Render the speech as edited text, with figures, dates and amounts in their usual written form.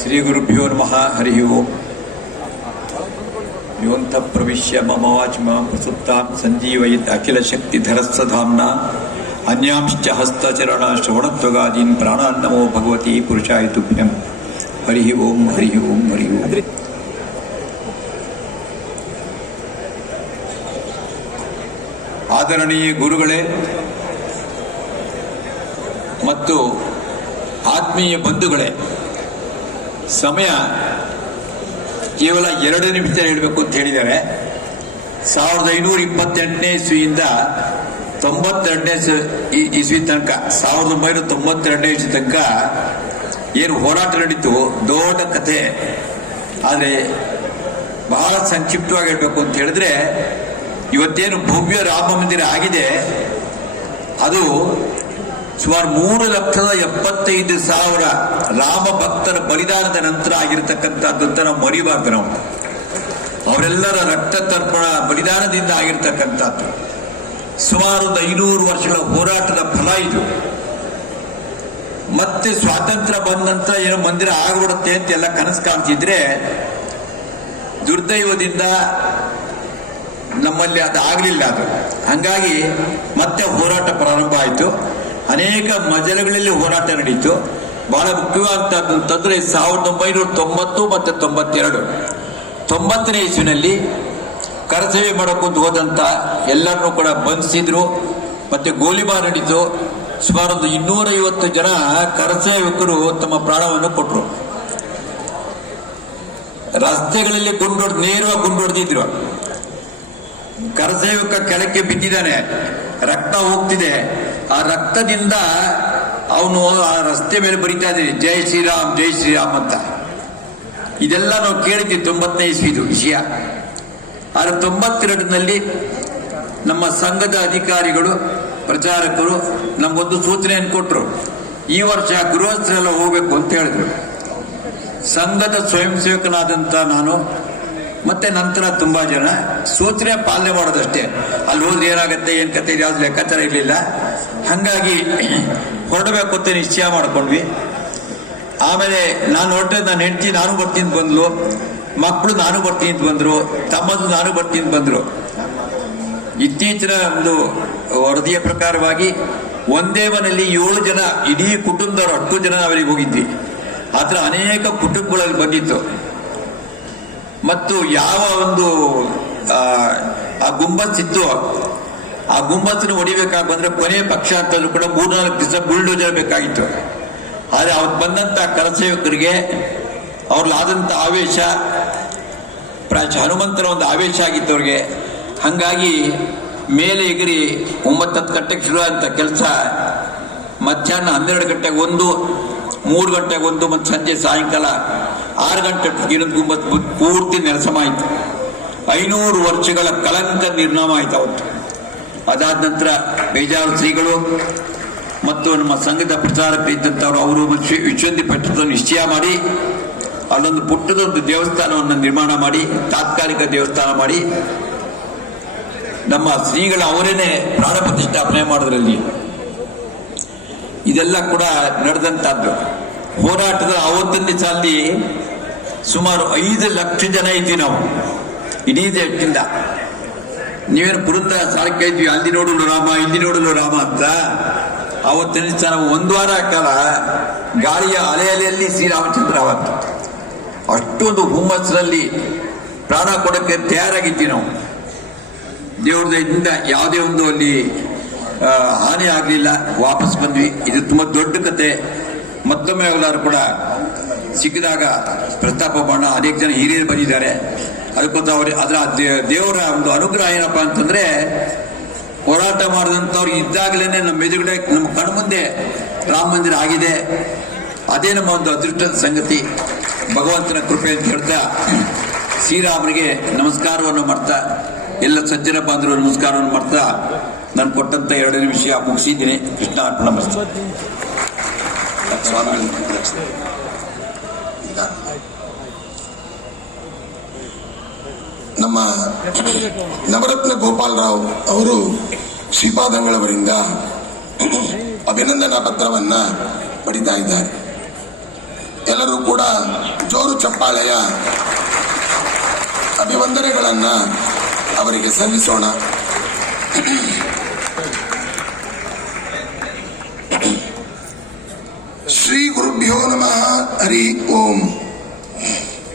ಶ್ರೀ ಗುರುಭ್ಯೋ ನಮಃ. ಹರಿ ಓಂ. ಯೋಂತಃ ಪ್ರವಿಶ್ಯ ಮಮ ವಾಚಮಾಂ ಪ್ರಸುಪ್ತಾಂ ಸಂಜೀವಯತ್ ಅಖಿಲ ಶಕ್ತಿಧರಸ್ಸಧಾಮ್ನ ಅನ್ಯಾಂಶ್ಚ ಹಸ್ತಚರಣ ಶ್ರವಣತ್ವಗಾದೀನ್ ಪ್ರಾಣಾನ್ ನಮೋ ಭಗವತಿ ಪುರುಷಾಯ ತುಭ್ಯಂ. ಹರಿ ಓಂ. ಹರಿ ಓಂ. ಹರಿ ಓಂ. ಆದರಣೀಯ ಗುರುಗಳೇ ಮತ್ತು ಆತ್ಮೀಯ ಬಂಧುಗಳೇ, ಸಮಯ ಕೇವಲ 2 ನಿಮಿಷ ಹೇಳಬೇಕು ಅಂತ ಹೇಳಿದ್ದಾರೆ. 1528ನೇ ಇಸ್ವಿಯಿಂದ 92ನೇ ಇಸ್ವಿ ತನಕ 1992ನೇ ಇಸ್ವಿ ತನಕ ಏನು ಹೋರಾಟ ನಡೀತು, ದೊಡ್ಡ ಕಥೆ. ಆದರೆ ಬಹಳ ಸಂಕ್ಷಿಪ್ತವಾಗಿ ಹೇಳಬೇಕು ಅಂತ ಹೇಳಿದ್ರೆ, ಇವತ್ತೇನು ಭವ್ಯ ರಾಮ ಮಂದಿರ ಆಗಿದೆ, ಅದು ಸುಮಾರು 3,75,000 ರಾಮ ಭಕ್ತರ ಬಲಿದಾನದ ನಂತರ ಆಗಿರತಕ್ಕಂಥದ್ದು ಅಂತ ನಾವು ಮರಿಬಾರ್ದು. ನಾವು ಅವರೆಲ್ಲರ ರಕ್ತ ತರ್ಪಣ ಬಲಿದಾನದಿಂದ ಆಗಿರ್ತಕ್ಕಂಥದ್ದು ಸುಮಾರು 500 ವರ್ಷಗಳ ಹೋರಾಟದ ಫಲ ಇದು. ಮತ್ತೆ ಸ್ವಾತಂತ್ರ್ಯ ಬಂದ ನಂತರ ಏನೋ ಮಂದಿರ ಆಗ್ಬಿಡುತ್ತೆ ಅಂತ ಎಲ್ಲ ಕನಸು ಕಾಣ್ತಿದ್ರೆ, ದುರ್ದೈವದಿಂದ ನಮ್ಮಲ್ಲಿ ಅದು ಆಗಲಿಲ್ಲ. ಅದು ಹಂಗಾಗಿ ಮತ್ತೆ ಹೋರಾಟ ಪ್ರಾರಂಭ ಆಯಿತು. ಅನೇಕ ಮಜಲುಗಳಲ್ಲಿ ಹೋರಾಟ ನಡೀತು. ಬಹಳ ಮುಖ್ಯವಾದಂಥದ್ದು ಅಂತಂದ್ರೆ 1990 ಮತ್ತು 92, 90ನೇ ಇಸ್ವಿನಲ್ಲಿ ಕರಸೇವೆ ಮಾಡೋಕ್ಕಂತ ಹೋದಂತ ಎಲ್ಲರನ್ನೂ ಕೂಡ ಬಂಧಿಸಿದ್ರು. ಮತ್ತೆ ಗೋಲಿಬಾರ್ ನಡೀತು. ಸುಮಾರು 250 ಜನ ಕರಸೇವಕರು ತಮ್ಮ ಪ್ರಾಣವನ್ನು ಕೊಟ್ಟರು. ರಸ್ತೆಗಳಲ್ಲಿ ನೇರವಾಗಿ ಗುಂಡು ಹೊಡೆದಿದ್ರು. ಕರಸೇವಕ ಕೆಳಕ್ಕೆ ಬಿದ್ದಿದ್ದಾನೆ, ರಕ್ತ ಹೋಗ್ತಿದೆ. ಆ ರಕ್ತದಿಂದ ಅವನು ಆ ರಸ್ತೆ ಮೇಲೆ ಬರೀತಾ ಇದ್ದಾನೆ, ಜೈ ಶ್ರೀರಾಮ್ ಜೈ ಶ್ರೀರಾಮ್ ಅಂತ. ಇದೆಲ್ಲ ನಾವು ಕೇಳಿದ್ವಿ 90ನೇ ಇಸ್ವಿದು ವಿಷಯ. ಆದರೆ 92ನಲ್ಲಿ ನಮ್ಮ ಸಂಘದ ಅಧಿಕಾರಿಗಳು, ಪ್ರಚಾರಕರು ನಮಗೊಂದು ಸೂಚನೆಯನ್ನು ಕೊಟ್ಟರು. ಈ ವರ್ಷ ಗೃಹಸ್ಥರೆಲ್ಲ ಹೋಗ್ಬೇಕು ಅಂತ ಹೇಳಿದ್ರು. ಸಂಘದ ಸ್ವಯಂ ಸೇವಕನಾದಂತ ನಾನು ಮತ್ತೆ ನಂತರ ತುಂಬಾ ಜನ ಸೂಚನೆ ಪಾಲನೆ ಮಾಡೋದಷ್ಟೇ. ಅಲ್ಲಿ ಹೋದ್ರೆ ಏನಾಗುತ್ತೆ, ಏನ್ ಕತೆ, ಯಾವ್ದು ಲೆಕ್ಕಾಚಾರ ಇರಲಿಲ್ಲ. ಹಂಗಾಗಿ ಹೊರಡಬೇಕು ಅಂತ ನಿಶ್ಚಯ ಮಾಡ್ಕೊಂಡ್ವಿ. ಆಮೇಲೆ ನಾನು ಹೊರಟೆ, ನನ್ನ ಹೆಂಡತಿ ನಾನು ಬರ್ತೀನಿ ಬಂದ್ಲು, ಮಕ್ಕಳು ನಾನು ಬರ್ತೀನಿ ಬಂದ್ರು, ತಮ್ಮದು ನಾನು ಬರ್ತೀನಿ ಬಂದ್ರು. ಇತ್ತೀಚಿನ ಒಂದು ವರದಿಯ ಪ್ರಕಾರವಾಗಿ ಒಂದೇ ಮನೆಯಲ್ಲಿ 7 ಜನ, ಇಡೀ ಕುಟುಂಬದವರು 10 ಜನ ಅವರಿಗೆ ಹೋಗಿದ್ವಿ. ಆತರ ಅನೇಕ ಕುಟುಂಬಗಳಲ್ಲಿ ಬಂದಿತ್ತು. ಮತ್ತು ಯಾವ ಒಂದು ಆ ಗುಂಬಸ್ಸಿತ್ತು, ಆ ಗುಂಬಸ್ಸನ್ನು ಹೊಡಿಬೇಕಾಗಿ ಬಂದ್ರೆ ಕೊನೆ ಪಕ್ಷ ಅಂತಂದ್ರೂ ಕೂಡ 3-4 ದಿವಸ ಬುಲ್ಡೋಜರ್ ಬೇಕಾಗಿತ್ತು. ಆದರೆ ಅವತ್ತು ಬಂದಂತ ಕರಸೇವಕರಿಗೆ ಅವ್ರಲ್ಲಾದಂಥ ಆವೇಶ, ಹನುಮಂತರ ಒಂದು ಆವೇಶ ಆಗಿತ್ತು ಅವ್ರಿಗೆ. ಹಂಗಾಗಿ ಮೇಲೆ ಎಗರಿ 9-10 ಗಂಟೆಗೆ ಶುರು ಆದಂತ ಕೆಲಸ ಮಧ್ಯಾಹ್ನ 12 ಗಂಟೆಗೆ 1, 3 ಗಂಟೆಗೆ 1 ಮತ್ತು ಸಂಜೆ ಸಾಯಂಕಾಲ 6 ಗಂಟೆ ಇನ್ನೊಂದು ಗುಂಬತ್ ಪೂರ್ತಿ ನೆಲಸಮ ಆಯಿತು. 500 ವರ್ಷಗಳ ಕಳಂಕ ನಿರ್ನಾಮ ಆಯ್ತು ಅವತ್ತು. ಅದಾದ ನಂತರ ಬೇಜಾರು ಶ್ರೀಗಳು ಮತ್ತು ನಮ್ಮ ಸಂಘದ ಪ್ರಚಾರಕರು ಇದ್ದಂಥವ್ರು ಅವರು ವಿಶ್ವಂದಿ ಪಟ್ಟದ ನಿಶ್ಚಯ ಮಾಡಿ ಅಲ್ಲೊಂದು ಪುಟ್ಟದೊಂದು ದೇವಸ್ಥಾನವನ್ನು ನಿರ್ಮಾಣ ಮಾಡಿ, ತಾತ್ಕಾಲಿಕ ದೇವಸ್ಥಾನ ಮಾಡಿ, ನಮ್ಮ ಶ್ರೀಗಳ ಅವರೇನೆ ಪ್ರಾಣ ಪ್ರತಿಷ್ಠಾಪನೆ ಮಾಡೋದ್ರಲ್ಲಿ ಇದೆಲ್ಲ ಕೂಡ ನಡೆದಂತಹದ್ದು. ಹೋರಾಟದ ಆವತ್ತನೇ ಸಾಲಿ ಸುಮಾರು 5 ಲಕ್ಷ ಜನ ಇದ್ವಿ ನಾವು ಇಡೀ ದೇಶದಿಂದ. ನೀವೇನು ಪುರಂದ ಸಾಲಕ್ಕೆ ಇದ್ವಿ, ಅಲ್ಲಿ ನೋಡಲು ರಾಮ ಇಲ್ಲಿ ನೋಡಲು ರಾಮ ಅಂತ. ಆವತ್ತಿನ ನಾವು 1 ವಾರ ಕಾಲ ಗಾಳಿಯ ಅಲೆಯಲ್ಲಿ ಶ್ರೀರಾಮಚಂದ್ರ ಅವತ್ತು ಅಷ್ಟೊಂದು ಹುಮ್ಮಸ್ಸಿನಲ್ಲಿ ಪ್ರಾಣ ಕೊಡಕ್ಕೆ ತಯಾರಾಗಿದ್ವಿ ನಾವು. ದೇವ್ರದಿಂದ ಯಾವುದೇ ಒಂದು ಅಲ್ಲಿ ಹಾನಿ ಆಗಲಿಲ್ಲ, ವಾಪಸ್ ಬಂದ್ವಿ. ಇದು ತುಂಬಾ ದೊಡ್ಡ ಕತೆ. ಮತ್ತೊಮ್ಮೆ ಎಲ್ಲರೂ ಕೂಡ ಸಿಕ್ಕಿದಾಗ ಪ್ರಸ್ತಾಪ ಮಾಡೋಣ. ಅನೇಕ ಜನ ಹಿರಿಯರು ಬಂದಿದ್ದಾರೆ. ಅದಕ್ಕೋಸ್ಕರ ಅದರ ದೇವರ ಒಂದು ಅನುಗ್ರಹ ಏನಪ್ಪಾ ಅಂತಂದ್ರೆ, ಹೋರಾಟ ಮಾಡಿದಂಥವ್ರು ಇದ್ದಾಗಲೇ ನಮ್ಮ ಎದುರುಗಡೆ ನಮ್ಮ ಕಣ್ಮುಂದೆ ರಾಮ ಮಂದಿರ ಆಗಿದೆ. ಅದೇ ನಮ್ಮ ಒಂದು ಅದೃಷ್ಟದ ಸಂಗತಿ, ಭಗವಂತನ ಕೃಪೆ ಅಂತ ಹೇಳ್ತಾ ಶ್ರೀರಾಮನಿಗೆ ನಮಸ್ಕಾರವನ್ನು ಮಾಡ್ತಾ, ಎಲ್ಲ ಸಜ್ಜನ ಬಾಂಧವರು ನಮಸ್ಕಾರವನ್ನು ಮಾಡ್ತಾ ನಾನು ಕೊಟ್ಟಂತ 2 ನಿಮಿಷ ಮುಗಿಸಿದ್ದೀನಿ. ಕೃಷ್ಣ ಅರ್ಪಣ ಮಸ್ತು. ನಮ್ಮ ನವರತ್ನ ಗೋಪಾಲರಾವ್ ಅವರು ಶ್ರೀಪಾದಂಗಳವರಿಂದ ಅಭಿನಂದನಾ ಪತ್ರವನ್ನ ಪಡಿತಾ ಇದ್ದಾರೆ. ಎಲ್ಲರೂ ಕೂಡ ಜೋರು ಚಪ್ಪಾಳೆಯ ಅಭಿವಂದನೆಗಳನ್ನ ಅವರಿಗೆ ಸಲ್ಲಿಸೋಣ. ಶ್ರೀ ಗುರುಭ್ಯೋ ನಮಃ. ಹರಿ ಓಂ.